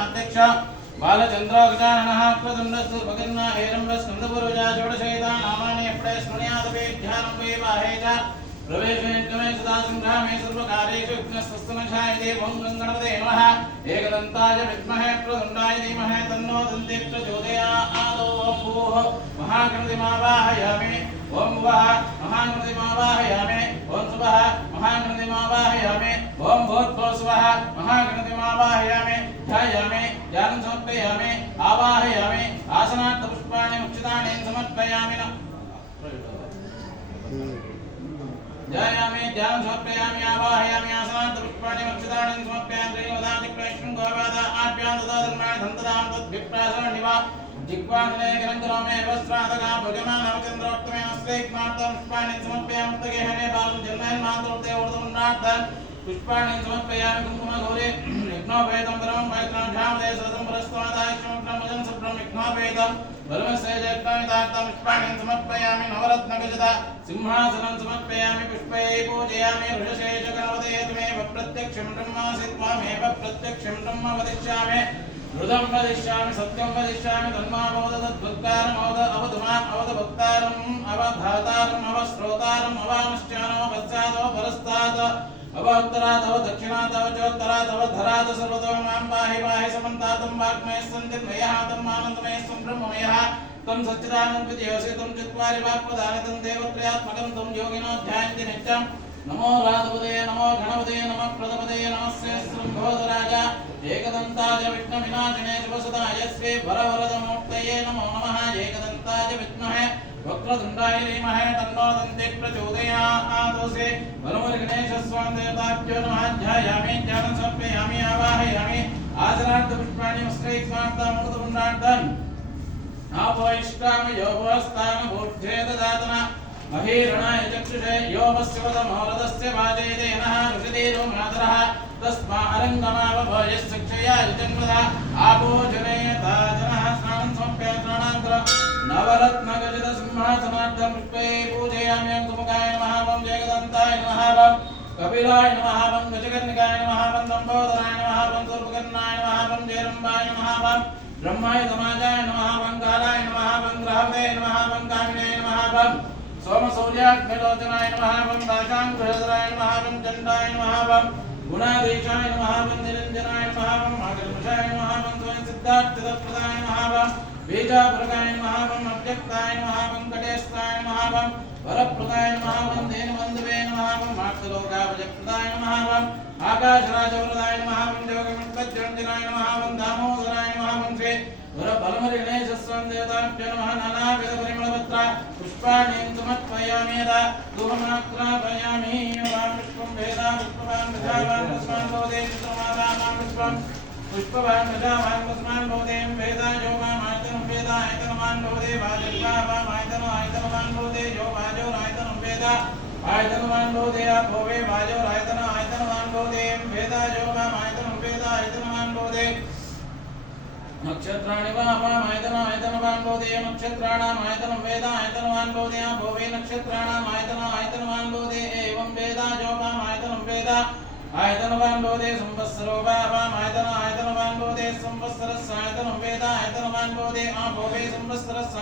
अध्यक्ष बालचंद्रो गजाननः प्रदण्डस्तु भगन्ना हेरम्बस्कन्दपुरुजा षोडशैता नामानि एपडे स्मृण्यादपि ध्यानं वे वाहेज प्रवेशे गमे सदा संग्रामे सर्वकार्येषु विघ्नस्तस्मशाय देवं गणपते नमः एकदन्ताय विद्महे प्रदण्डाय धीमहि तन्नो दन्ती प्रचोदयात् ॐ भूः महागणपतिमावाहयामि ॐ भुवः महागणपतिमावाहयामि ॐ सुवः महागणपतिमावाहयामि ॐ भूर्भुवस्सुवः महागणपतिमावाहयामि ध्यायामि ध्यानं समर्पयामि आवाहयामि आसनार्थपुष्पाणि मुक्षितानि समर्पयामि ध्यायामि ध्यानं समर्पयामि आवाहयामि आसनार्थपुष्पाणि मुक्षितानि समर्पयामि श्रीवदानि प्रश्नं गोवादा आप्यां ददाधर्माणि धन्तदां तद्विप्रासरणिवा जिह्वानने गरङ्गरोमे वस्त्रादगा भजमान नवचन्द्रोक्तमेन स्वेक्मार्तं पुष्पाणि समर्पयामि तगेहने बालं जन्मेन मातृते ऊर्ध्वमुन्नार्थं पुष्पाणि समर्पयामि कुङ्कुमगौरे यज्ञोपेतं परमं मैत्रं ध्यामदे सततं परस्त्वादायिष्मं सुब्रह्म यज्ञोपेतं परमस्य जयत्वामितार्थं पुष्पाणि समर्पयामि नवरत्नगजदा सिंहासनं समर्पयामि पुष्पै पूजयामि ऋषशेषगणपते त्वमेव प्रत्यक्षं ब्रह्मासि त्वमेव प्रत्यक्षं ब्रह्म वदिष्यामि हृदं वदिष्यामि सत्यं वदिष्यामि तन्मावोदद्भक्तारम् अवधुमाम् अवधभक्तारम् अवधातारम् अवश्रोतारम् अवामश्चानो वत्सादो परस्तात् अवोत्तरात् अवदक्षिणात् अवचोत्तरात् अवधरात् सर्वतो मां पाहि पाहि समन्तातं वाग्मयः सन्धिर्मयः तं आनन्दमयः तं ब्रह्ममयः तं सच्चिदानन्दविजयोऽसि तं चत्वारि वाक्पदानि तं देवत्रयात्मकं तं योगिनो ध्यायन्ति नित्यं नमो राधपदे नमो गणपते नमः प्रदपदे नमस्ते शृंभोदराज एकदन्ताय विघ्नविनाशिने शुभसदाय स्वे वरवरदमूर्तये नमो नमः एकदन्ताय विद्महे वक्रतुण्डाय धीमहि तन्नो दन्ती प्रचोदयात् वरमुनिगणेशस्वामिन् देवताभ्यो नमः ध्यायामि ध्यानं समर्पयामि आवाहयामि आसनार्थपुष्पाणि वस्त्रैक्मार्थमुदपुण्डार्थम् आपोष्टाम योगोस्तान भोज्ये ददातन महीरणाय चक्षुषे योपस्यवदमोरदस्य वाजयदेनः ऋषिदेवो मातरः तस्मा अरङ्गमावभयस्य क्षया जन्मदा आभोजनेयता जनः स्नानं समर्प्य स्नानान्तर नवरत्नगजितसिंहासनार्थं पुष्पै पूजयामि अंकुमुखाय नमः ॐ जयगदन्ताय नमः ॐ कपिलाय नमः ॐ गजकर्णिकाय नमः ॐ लम्बोदराय नमः ॐ सूर्पकर्णाय नमः ॐ जयरम्बाय नमः ॐ ब्रह्माय समाजाय नमः ॐ कालाय नमः ॐ ग्रहवे नमः ॐ कामिनाय नमः ॐ सोमसूर्याग्निलोचनाय नमः ॐ दाशाङ्कुशधराय नमः ॐ चण्डाय नमः ॐ गुणाधीशाय नमः ॐ निरञ्जनाय नमः ॐ आकर्मषाय नमः ॐ स्वयंसिद्धार्थप्रदाय नमः ॐ बीजापुरकाय नमः ॐ अव्यक्ताय नमः ॐ कटेश्वराय नमः ॐ वरप्रदाय नमः ॐ धेनुबन्धवे नमः ॐ मातृलोकाभजप्रदाय नमः ॐ आकाशराजवरदाय नमः ॐ जोगमण्डलज्जनाय नमः ॐ दामोदराय नमः ॐ श्री वरबलमरिगणेशस्वामिन् देवताभ्यो नमः नानाविधपरिमलपत्र पुष्पाणि समर्पयामि यदा धूपमाग्रापयामि वां पुष्पं वेदा पुष्पवान् प्रजावान् तस्मान् भवते चित्रमादामां पुष्पं पुष्पवान् प्रजावान् तस्मान् भवते वेदा यो वामायतनं वेदा आयतनवान् भवते वाजग्रावामायतनवान् भवते यो वाजोरायतनं वेदा आयतनवान् भवते भोवे वाजोरायतनवान् भवते वेदा यो वामायतनं वेदा आयतनवान् भवते नक्षत्राणि वामायतनवान् भवते नक्षत्राणामायतनं वेदा आयतनवान् भवते भोवे नक्षत्राणामायतनवान् भवते एवं वेदा यो वामायतनं वेदा आयतनवान् भवते संवत्सरो वामायतनवान् भवते संवत्सरस्य आयतनं वेदा आयतनवान् भवते भोवे संवत्सरस्य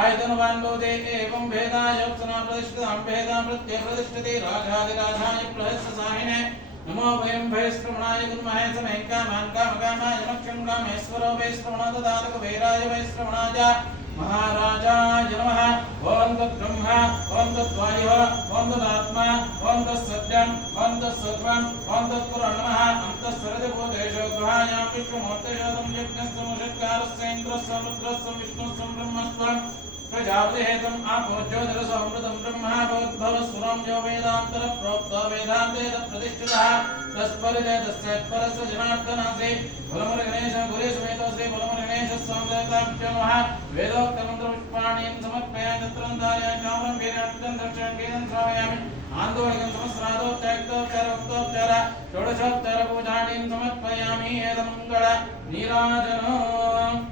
आयतनवान् भवते एवं वेदा योक्सना प्रतिष्ठितां वेदा प्रत्यप्रतिष्ठति राजाधिराजाय प्रहस्यसाहिने नमो वयं वैश्रवणाय गुरुमहे समें कामान् कामकामाय मक्षं कामेश्वरो वैश्रवणददातक वैराय वैश्रवणाय महाराजाय नमः ॐ तद्ब्रह्मा ॐ तद्वायुः ॐ तदात्मा ॐ तत्सत्यम् ॐ तत्सर्वम् ॐ तत्पुरुषः अन्तःसरदिभूतेषु गृहायां विश्वमूर्तेषु तं यज्ञस्तमुषट्कारस्य इन्द्रस्य रुद्रस्य विष्णुस्य ब्रह्मस्त्वम् प्रजापतिहेतम् आपोज्योतिरसोऽमृतं ब्रह्मा भवद्भवस्वरं यो वेदान्तर प्रोक्तो वेदान्ते तत्प्रतिष्ठितः तस्परिजयतस्य परस्य जनार्दनासि बलमुरगणेश गुरेशवेदो श्री बलमुरगणेशस्वामिदेवताभ्यो नमः वेदोक्तमन्त्रपुष्पाणि समर्पयामि तत्रन्ताय कामं वीर्यं दर्शनं गीतं श्रावयामि आन्दोलिकं सहस्रादोपचारोक्तोपचार षोडशोपचारपूजाणिं समर्पयामि एतन्मङ्गल नीराजनम्